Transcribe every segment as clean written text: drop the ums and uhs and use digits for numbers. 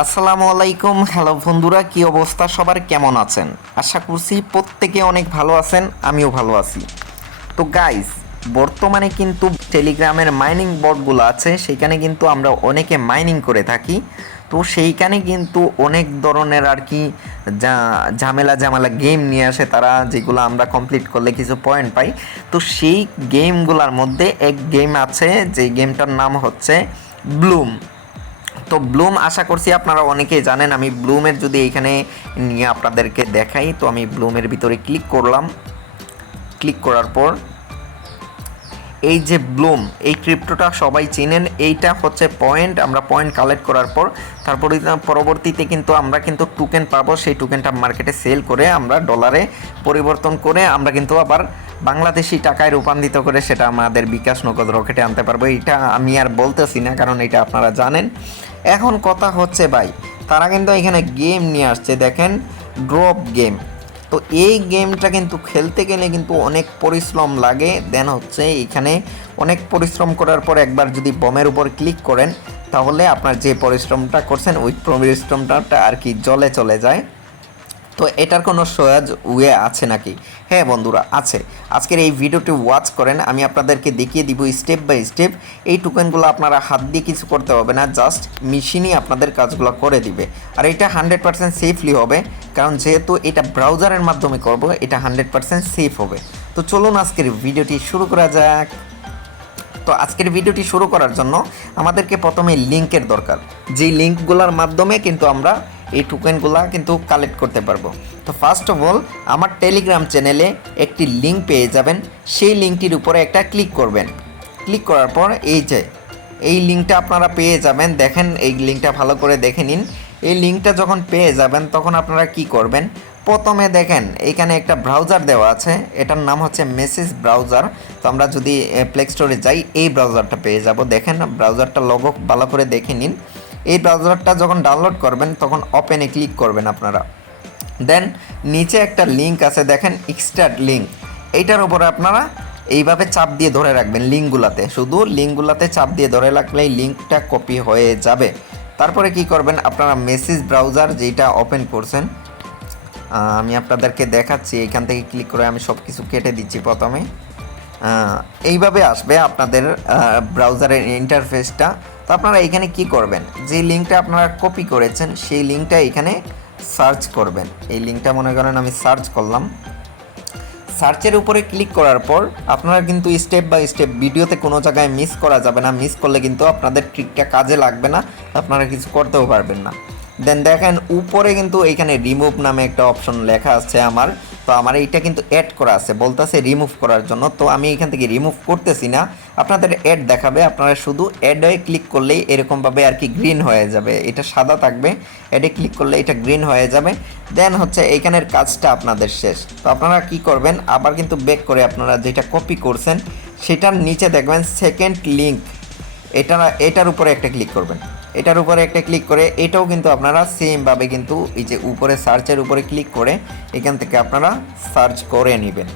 আসসালামু আলাইকুম। হ্যালো বন্ধুরা, কি অবস্থা সবার, কেমন আছেন? আশা করছি প্রত্যেকে অনেক ভালো আছেন, আমিও ভালো আছি। তো গাইস, বর্তমানে কিন্তু টেলিগ্রামের মাইনিং বোর্ডগুলো আছে, সেখানে কিন্তু আমরা অনেকে মাইনিং করে থাকি। তো সেইখানে কিন্তু অনেক ধরনের আর কি ঝামেলা ঝামেলা গেম নিয়ে আসে তারা, যেগুলো আমরা কমপ্লিট করলে কিছু পয়েন্ট পাই। তো সেই গেমগুলোর মধ্যে এক গেম আছে, যে গেমটার নাম হচ্ছে ব্লুম। তো ব্লুম আশা করছি আপনারা অনেকেই জানেন। আমি ব্লুমের যদি এইখানে নিয়ে আপনাদেরকে দেখাই, তো আমি ব্লুমের ভিতরে ক্লিক করলাম। ক্লিক করার পর এই যে ব্লুম, এই ক্রিপ্টোটা সবাই চিনেন। এইটা হচ্ছে পয়েন্ট, আমরা পয়েন্ট কালেক্ট করার পর তারপরে পরবর্তীতে কিন্তু আমরা কিন্তু টোকেন পাবো। সেই টোকেনটা মার্কেটে সেল করে আমরা ডলারে পরিবর্তন করে আমরা কিন্তু আবার বাংলাদেশি টাকায় রূপান্তরিত করে সেটা আমাদের বিকাশ নগদ রকেটে আনতে পারবো। এটা আমি আর বলতেছি না, কারণ এটা আপনারা জানেন। এখন কথা হচ্ছে ভাই, তারা কিন্তু এখানে গেম নিয়ে আসছে, দেখেন, ড্রপ গেম। তো এই গেমটা কিন্তু খেলতে গেলে কিন্তু অনেক পরিশ্রম লাগে। দেন হচ্ছে এখানে অনেক পরিশ্রম করার পর একবার যদি বমের উপর ক্লিক করেন, তাহলে আপনার যে পরিশ্রমটা করছেন ওই পরিশ্রমটা আর কি জলে চলে যায়। তো এটার কোনো সহজ ওয়ে আছে নাকি? হ্যাঁ বন্ধুরা, আছে। আজকের এই ভিডিওটি ওয়াচ করেন, আমি আপনাদেরকে দেখিয়ে দিব স্টেপ বাই স্টেপ। এই টোকেনগুলো আপনারা হাত দিয়ে কিছু করতে হবে না, জাস্ট মেশিনই আপনাদের কাজগুলো করে দিবে। আর এটা 100% সেফলি হবে, কারণ যেহেতু এটা ব্রাউজারের মাধ্যমে করব, এটা 100% সেফ হবে। তো চলুন আজকের ভিডিওটি শুরু করা যাক। তো আজকের ভিডিওটি শুরু করার জন্য আমাদেরকে প্রথমে লিঙ্কের দরকার, যেই লিঙ্কগুলোর মাধ্যমে কিন্তু আমরা এই টোকেনগুলো কিন্তু কালেক্ট করতে পারবো। তো ফার্স্ট অফ অল আমার টেলিগ্রাম চ্যানেলে একটি লিঙ্ক পেয়ে যাবেন, সেই লিঙ্কটির উপরে একটা ক্লিক করবেন। ক্লিক করার পর এই লিঙ্কটা আপনারা পেয়ে যাবেন। দেখেন, এই লিঙ্কটা ভালো করে দেখে নিন। এই লিঙ্কটা যখন পেয়ে যাবেন তখন আপনারা কি করবেন, প্রথমে দেখেন এখানে একটা ব্রাউজার দেওয়া আছে, এটার নাম হচ্ছে মেসেজ ব্রাউজার। তো আমরা যদি প্লে স্টোরে যাই, এই ব্রাউজারটা পেয়ে যাব। দেখেন ব্রাউজারটা লোগো ভালো করে দেখে নিন। এই ব্রাউজারটা যখন ডাউনলোড করবেন তখন ওপেনে ক্লিক করবেন আপনারা। দেন নিচে একটা লিঙ্ক আছে, দেখেন, এক্সট্রাক্ট লিঙ্ক। এইটার উপরে আপনারা এইভাবে চাপ দিয়ে ধরে রাখবেন লিঙ্কগুলাতে, শুধু লিঙ্কগুলাতে চাপ দিয়ে ধরে রাখলেই লিঙ্কটা কপি হয়ে যাবে। তারপরে কি করবেন, আপনারা মেসেজ ব্রাউজার যেটা ওপেন করছেন, আমি আপনাদেরকে দেখাচ্ছি। এখান থেকে ক্লিক করে আমি সব কিছু কেটে দিচ্ছি প্রথমে। এইভাবে আসবে আপনাদের ব্রাউজারের ইন্টারফেসটা। তো আপনারা এখানে কি করবেন, যে লিঙ্কটা আপনারা কপি করেছেন সেই লিঙ্কটা এখানে সার্চ করবেন। এই লিঙ্কটা মনে করেন আমি সার্চ করলাম। সার্চের উপরে ক্লিক করার পর আপনারা কিন্তু স্টেপ বাই স্টেপ, ভিডিওতে কোনো জায়গায় মিস করা যাবে না। মিস করলে কিন্তু আপনাদের ট্রিকটা কাজে লাগবে না, আপনারা কিছু করতেও পারবেন না। দেন দেখেন উপরে কিন্তু এইখানে রিমুভ নামে একটা অপশন লেখা আছে আমার। তো আমার এইটা কিন্তু অ্যাড করা আছে, বলতেছে রিমুভ করার জন্য। তো আমি এখান থেকে রিমুভ করতেছি না, আপনাদের অ্যাড দেখাবে। আপনারা শুধু অ্যাডে ক্লিক করলেই এরকমভাবে আর কি গ্রিন হয়ে যাবে, এটা সাদা থাকবে। অ্যাডে ক্লিক করলে এটা গ্রিন হয়ে যাবে। দেন হচ্ছে এইখানের কাজটা আপনাদের শেষ। তো আপনারা কি করবেন, আবার কিন্তু ব্যাক করে আপনারা যেটা কপি করছেন সেটার নিচে দেখবেন সেকেন্ড লিঙ্ক, এটার উপরে একটা ক্লিক করবেন। এটার উপরে একটা ক্লিক করে এটাও কিন্তু আপনারা সেমভাবে কিন্তু এই যে উপরে সার্চের উপরে ক্লিক করে এখান থেকে আপনারা সার্চ করে নেবেন।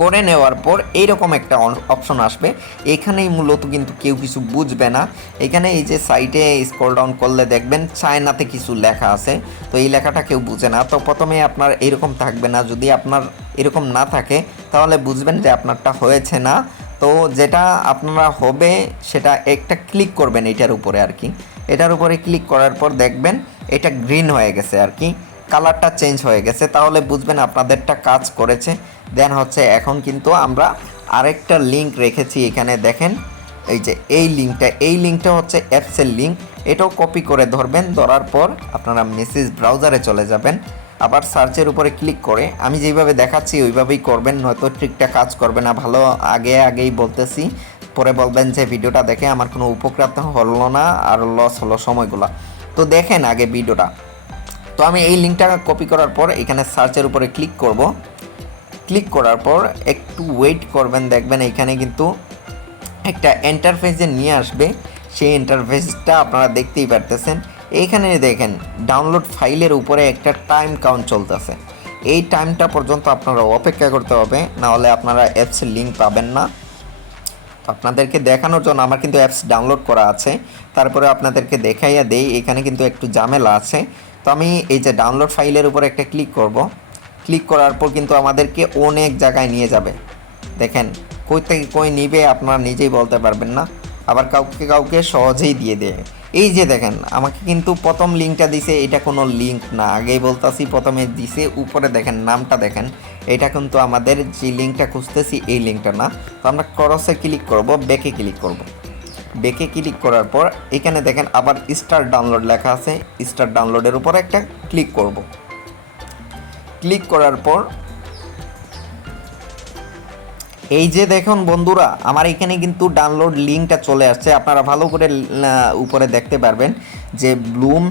করে নেওয়ার পর এইরকম একটা অপশন আসবে। এখানেই মূলত কিন্তু কেউ কিছু বুঝবে না। এখানে এই যে সাইটে স্ক্রল ডাউন করলে দেখবেন চায়নাতে কিছু লেখা আছে, তো এই লেখাটা কেউ বুঝে না। তো প্রথমে আপনার এরকম থাকবে না, যদি আপনার এরকম না থাকে তাহলে বুঝবেন যে আপনারটা হয়েছে না। তো যেটা আপনারা হবে সেটা একটা ক্লিক করবেন এটার উপরে আর কি। এটার উপরে ক্লিক করার পর দেখবেন এটা গ্রিন হয়ে গেছে আর কি, কালারটা চেঞ্জ হয়ে গেছে, তাহলে বুঝবেন আপনাদেরটা কাজ করেছে। দেন হচ্ছে এখন কিন্তু আমরা আরেকটা লিঙ্ক রেখেছি এখানে, দেখেন এই যে এই লিঙ্কটা হচ্ছে অ্যাপসের লিঙ্ক। এটাও কপি করে ধরবেন, ধরার পর আপনারা মেসেজ ব্রাউজারে চলে যাবেন। আবার সার্চের উপরে ক্লিক করে আমি যেভাবে দেখাচ্ছি ওইভাবেই করবেন, নয়তো ট্রিকটা কাজ করবে না। ভালো আগেই বলতেছি, পরে বলবেন যে ভিডিওটা দেখে আমার কোনো উপকার হলো না, আর লস হলো সময়গুলো। তো দেখেন আগে ভিডিওটা। তো আমি এই লিঙ্কটা কপি করার পর এখানে সার্চের উপরে ক্লিক করব। ক্লিক করার পর একটু ওয়েট করবেন, দেখবেন এখানে কিন্তু একটা ইন্টারফেসে নিয়ে আসবে। সেই ইন্টারফেসটা আপনারা দেখতেই পারতেছেন। এইখানে দেখেন ডাউনলোড ফাইলের উপরে একটা টাইম কাউন্ট চলতেছে। এই টাইমটা পর্যন্ত আপনারা অপেক্ষা করতে হবে, নাহলে আপনারা অ্যাপসের লিঙ্ক পাবেন না। আপনাদেরকে দেখানোর জন্য আমার কিন্তু অ্যাপস ডাউনলোড করা আছে, তারপরে আপনাদেরকে দেখাইয়া দেই। এখানে কিন্তু একটু ঝামেলা আছে। তো আমি এই যে ডাউনলোড ফাইলের উপর একটা ক্লিক করব। ক্লিক করার পর কিন্তু আমাদেরকে অনেক জায়গায় নিয়ে যাবে। দেখেন কই থেকে কই নিবে আপনারা নিজেই বলতে পারবেন না, আবার কাউকে কাউকে সহজেই দিয়ে দেয়। এই যে দেখেন আমাকে কিন্তু প্রথম লিঙ্কটা দিছে, এটা কোনো লিঙ্ক না, আগেই বলতাছি প্রথমে দিছে। উপরে দেখেন নামটা দেখেন, এটা কিন্তু আমাদের যে লিঙ্কটা খুঁজতেছি এই লিঙ্কটা না। তো আমরা ক্রসে ক্লিক করব, ব্যাকে ক্লিক করব। ব্যাকে ক্লিক করার পর এখানে দেখেন আবার স্টার ডাউনলোড লেখা আছে, স্টার ডাউনলোডের উপর একটা ক্লিক করব। ক্লিক করার পর এই যে দেখুন বন্ধুরা, আমার এখানে কিন্তু ডাউনলোড লিঙ্কটা চলে আসছে। আপনারা ভালো করে উপরে দেখতে পারবেন যে ব্লুম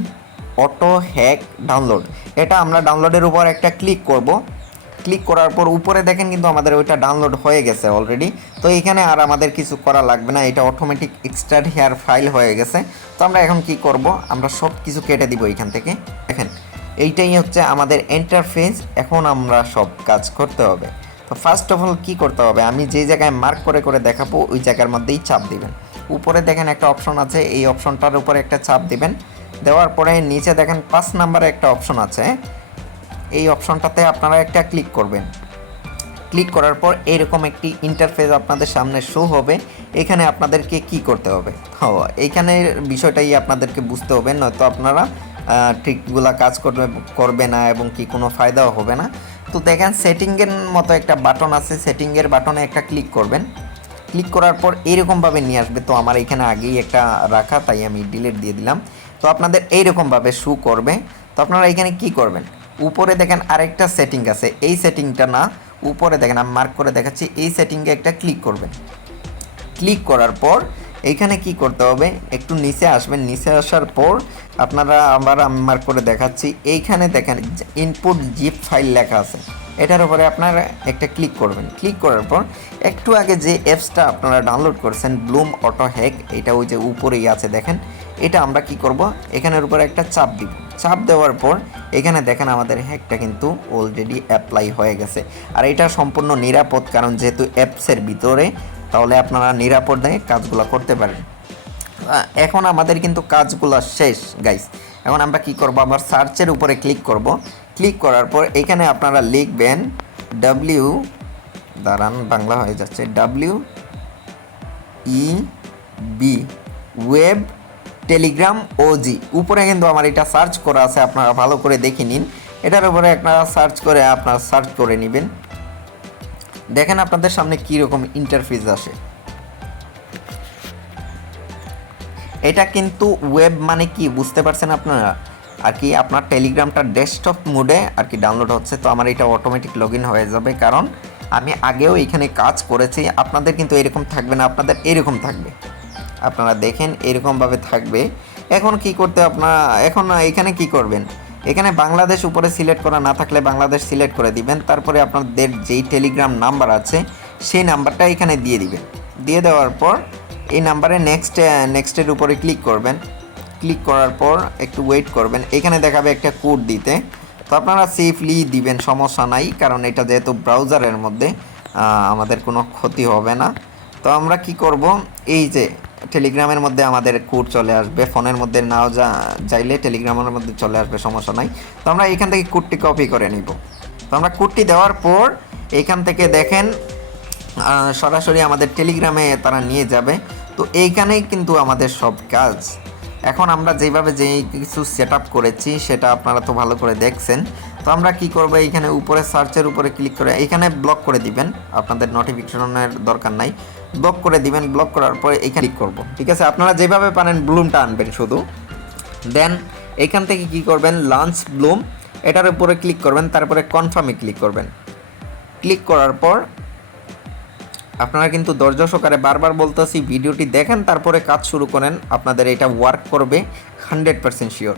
অটো হ্যাক ডাউনলোড। এটা আমরা ডাউনলোডের উপর একটা ক্লিক করব। ক্লিক করার পর উপরে দেখেন কিন্তু আমাদের ওইটা ডাউনলোড হয়ে গেছে অলরেডি। তো এখানে আর আমাদের কিছু করা লাগবে না, এটা অটোমেটিক এক্সট্রাক্ট হেয়ার ফাইল হয়ে গেছে। তো আমরা এখন কি করব, আমরা সব কিছু কেটে দিব এখান থেকে। দেখেন এইটাই হচ্ছে আমাদের ইন্টারফেস। এখন আমরা সব কাজ করতে হবে। তো ফার্স্ট অফ অল কী করতে হবে, আমি যেই জায়গায় মার্ক করে করে দেখাবো ওই জায়গার মধ্যেই চাপ দিবেন। উপরে দেখেন একটা অপশন আছে, এই অপশনটার উপরে একটা চাপ দিবেন। দেওয়ার পরে নিচে দেখেন 5 নাম্বারে একটা অপশন আছে, এই অপশনটাতে আপনারা একটা ক্লিক করবেন। ক্লিক করার পর এরকম একটি ইন্টারফেস আপনাদের সামনে শো হবে। এখানে আপনাদেরকে কি করতে হবে, এইখানের বিষয়টাই আপনাদেরকে বুঝতে হবে, নয়তো আপনারা ট্রিকগুলা কাজ করবে না এবং কি কোনো ফায়দাও হবে না। তো দেখেন সেটিংয়ের মতো একটা বাটন আছে, সেটিংয়ের বাটনে একটা ক্লিক করবেন। ক্লিক করার পর এইরকমভাবে নিয়ে আসবে। তো আমার এখানে আগেই একটা রাখা, তাই আমি ডিলিট দিয়ে দিলাম। তো আপনাদের এইরকমভাবে শো করবে। তো আপনারা এখানে কি করবেন, উপরে দেখেন আরেকটা সেটিং আছে, এই সেটিংটা না, উপরে দেখেন আমি মার্ক করে দেখাচ্ছি, এই সেটিংয়ে একটা ক্লিক করবেন। ক্লিক করার পর এইখানে কি করতে হবে, একটু নিচে আসবেন। নিচে আসার পর আপনারা আবার আমি মার্ক করে দেখাচ্ছি, এইখানে দেখেন ইনপুট জিপ ফাইল লেখা আছে, এটার উপরে আপনারা একটা ক্লিক করবেন। ক্লিক করার পর একটু আগে যে অ্যাপসটা আপনারা ডাউনলোড করছেন ব্লুম অটো হ্যাক, এটা ওই যে উপরেই আছে দেখেন, এটা আমরা কি করব, এখানের উপরে একটা চাপ দিব। চাপ দেওয়ার পর এখানে দেখেন আমাদের হ্যাকটা কিন্তু অলরেডি অ্যাপ্লাই হয়ে গেছে। আর এটা সম্পূর্ণ নিরাপদ, কারণ যেহেতু অ্যাপসের ভিতরে, তাহলে আপনারা নিরাপদে কাজগুলো করতে পারেন। এখন আমাদের কিন্তু কাজগুলো শেষ গাইস। এখন আমরা কি করব, আবার সার্চের উপরে ক্লিক করব। ক্লিক করার পর এখানে আপনারা লিখবেন বাংলা হয়ে যাচ্ছে WEB ওয়েব টেলিগ্রাম OG। উপরে কিন্তু আমার এটা সার্চ করা আছে, আপনারা ভালো করে দেখে নিন। এটার উপরে আপনারা সার্চ করে নেবেন। দেখেন আপনাদের সামনে কীরকম ইন্টারফেস আসে। এটা কিন্তু ওয়েব মানে কি বুঝতে পারছেন আপনারা, আর কি আপনার টেলিগ্রামটা ডেস্কটপ মোডে আর কি ডাউনলোড হচ্ছে। তো আমার এটা অটোমেটিক লগ ইন হয়ে যাবে, কারণ আমি আগেও এখানে কাজ করেছি। আপনাদের কিন্তু এরকম থাকবে না, আপনাদের এরকম থাকবে। আপনারা দেখেন এরকমভাবে থাকবে। এখন কি করতে এখন এখানে কি করবেন, এখানে বাংলাদেশ উপরে সিলেক্ট করা না থাকলে বাংলাদেশ সিলেক্ট করে দিবেন। তারপরে আপনাদের যেই টেলিগ্রাম নাম্বার আছে সেই নাম্বারটা এখানে দিয়ে দিবেন। দিয়ে দেওয়ার পর এই নাম্বারে নেক্সটের উপরে ক্লিক করবেন। ক্লিক করার পর একটু ওয়েট করবেন, এখানে দেখাবে একটা কোড দিতে। তো আপনারা সেফলি দিবেন, সমস্যা নাই, কারণ এটা যেহেতু ব্রাউজারের মধ্যে আমাদের কোনো ক্ষতি হবে না। তো আমরা কি করব, এই যে টেলিগ্রামের মধ্যে আমাদের কোড চলে আসবে, ফোনের মধ্যে নাও যাইলে টেলিগ্রামের মধ্যে চলে আসবে, সমস্যা নাই। তো আমরা এখান থেকে কোডটি কপি করে নিব। তো আমরা কোডটি দেওয়ার পর এখান থেকে দেখেন সরাসরি আমাদের টেলিগ্রামে তারা নিয়ে যাবে। তো এইখানেই কিন্তু আমাদের সব কাজ। এখন আমরা যেভাবে যে কিছু সেট আপ করেছি সেটা আপনারা তো ভালো করে দেখছেন। তো আমরা কি করব, এইখানে উপরে সার্চের উপরে ক্লিক করে এখানে ব্লক করে দিবেন, আপনাদের নোটিফিকেশনের দরকার নাই, ব্লক করে দিবেন। ব্লক করার পরে এখানে ক্লিক করব, ঠিক আছে। আপনারা যেভাবে পারেন ব্লুমটা আনবেন শুধু। দেন এখান থেকে কি করবেন, লঞ্চ ব্লুম, এটার উপরে ক্লিক করবেন, তারপরে কনফার্মে ক্লিক করবেন। ক্লিক করার পর আপনারা কিন্তু ধৈর্য সহকারে বারবার বলতেছি ভিডিওটি দেখেন, তারপরে কাজ শুরু করেন, আপনাদের এটা ওয়ার্ক করবে 100% শিওর।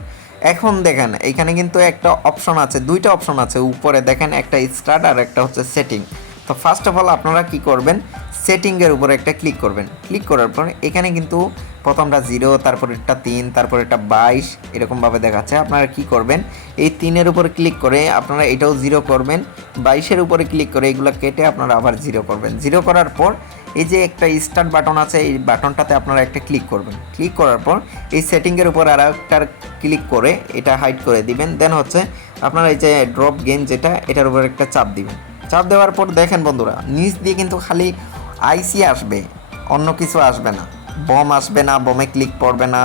এখন দেখেন এইখানে কিন্তু একটা অপশন আছে, দুইটা অপশন আছে উপরে দেখেন, একটা স্টার্ট আর একটা হচ্ছে সেটিং। তো ফার্স্ট অফ অল আপনারা কি করবেন, সেটিংয়ের উপরে একটা ক্লিক করবেন। ক্লিক করার পর এখানে কিন্তু প্রথমটা 0, তারপরেরটা 3, তারপরেরটা 22 এরকমভাবে দেখাচ্ছে। আপনারা কি করবেন, এই 3-এর উপরে ক্লিক করে আপনারা এটাও 0 করবেন, 22-এর উপরে ক্লিক করে এগুলো কেটে আপনারা আবার 0 করবেন। 0 করার পর এই যে একটা স্টার্ট বাটন আছে, এই বাটনটাতে আপনারা একটা ক্লিক করবেন। ক্লিক করার পর এই সেটিংয়ের উপর আর একটা ক্লিক করে এটা হাইড করে দিবেন। দেন হচ্ছে আপনারা এই যে ড্রপ গেম যেটা, এটার উপর একটা চাপ দিবেন। চাপ দেওয়ার পর দেখেন বন্ধুরা, নিচ দিয়ে কিন্তু খালি আইসি আসবে, অন্য কিছু আসবে না, বম আসবে না, বমে ক্লিক পড়বে না,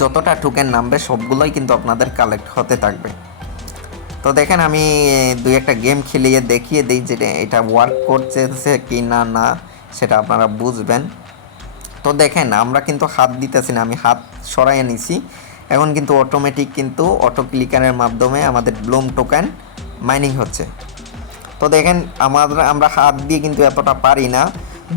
যতটা টোকেন নামবে সবগুলোই কিন্তু আপনাদের কালেক্ট হতে থাকবে। তো দেখেন আমি 2-একটা গেম খেলিয়ে দেখিয়ে দিই যে এটা ওয়ার্ক করছে কি না না সেটা আপনারা বুঝবেন। তো দেখেন আমরা কিন্তু হাত দিতেছি না, আমি হাত সরাইয়ে নিছি। এখন কিন্তু অটোমেটিক কিন্তু অটো ক্লিকারের মাধ্যমে আমাদের ব্লুম টোকেন মাইনিং হচ্ছে। তো দেখেন আমরা হাত দিয়ে কিন্তু এতটা পারি না,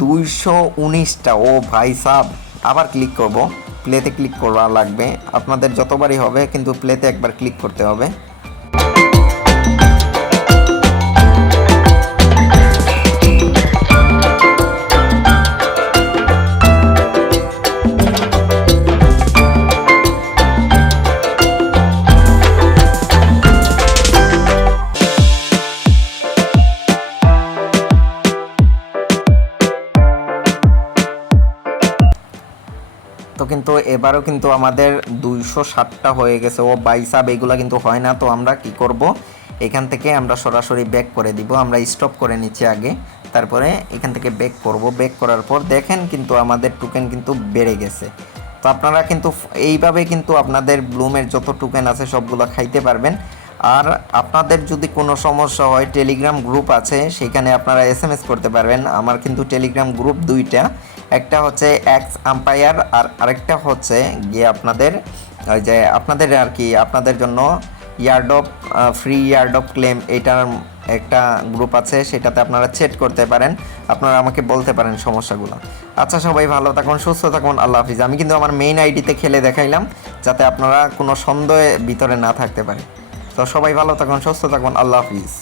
219টা। ও ভাই সাব, আবার ক্লিক করব, প্লেতে ক্লিক করা লাগবে। আপনাদের যতবারই হবে কিন্তু প্লেতে একবার ক্লিক করতে হবে। তো কিন্তু এবারও কিন্তু আমাদের 260টা হয়ে গেছে। ও বাইসাব, এগুলো কিন্তু হয় না। তো আমরা কি করব, এখান থেকে আমরা সরাসরি ব্যাক করে দিব। আমরা স্টপ করে নিচ্ছি আগে, তারপরে এখান থেকে ব্যাক করব। ব্যাক করার পর দেখেন কিন্তু আমাদের টোকেন কিন্তু বেড়ে গেছে। তো আপনারা কিন্তু এইভাবে কিন্তু আপনাদের ব্লুমের যত টোকেন আছে সবগুলো খাইতে পারবেন। আর আপনাদের যদি কোনো সমস্যা হয়, টেলিগ্রাম গ্রুপ আছে, সেখানে আপনারা SMS করতে পারবেন। আমার কিন্তু টেলিগ্রাম গ্রুপ 2টা, একটা হচ্ছে এক্স আম্পায়ার আর আরেকটা হচ্ছে গিয়ে আপনাদের ওই যে আপনাদের আর কি আপনাদের জন্য ইয়ারডপ ফ্রি ইয়ারডপ ক্লেম, এটার একটা গ্রুপ আছে, সেটাতে আপনারা চ্যাট করতে পারেন, আপনারা আমাকে বলতে পারেন সমস্যাগুলো। আচ্ছা, সবাই ভালো থাকুন, সুস্থ থাকুন, আল্লাহ হাফিজ। আমি কিন্তু আমার মেইন আইডিতে খেলে দেখাইলাম যাতে আপনারা কোনো সন্দেহের ভিতরে না থাকতে পারে। তো সবাই ভালো থাকুন, সুস্থ থাকুন, আল্লাহ হাফিজ।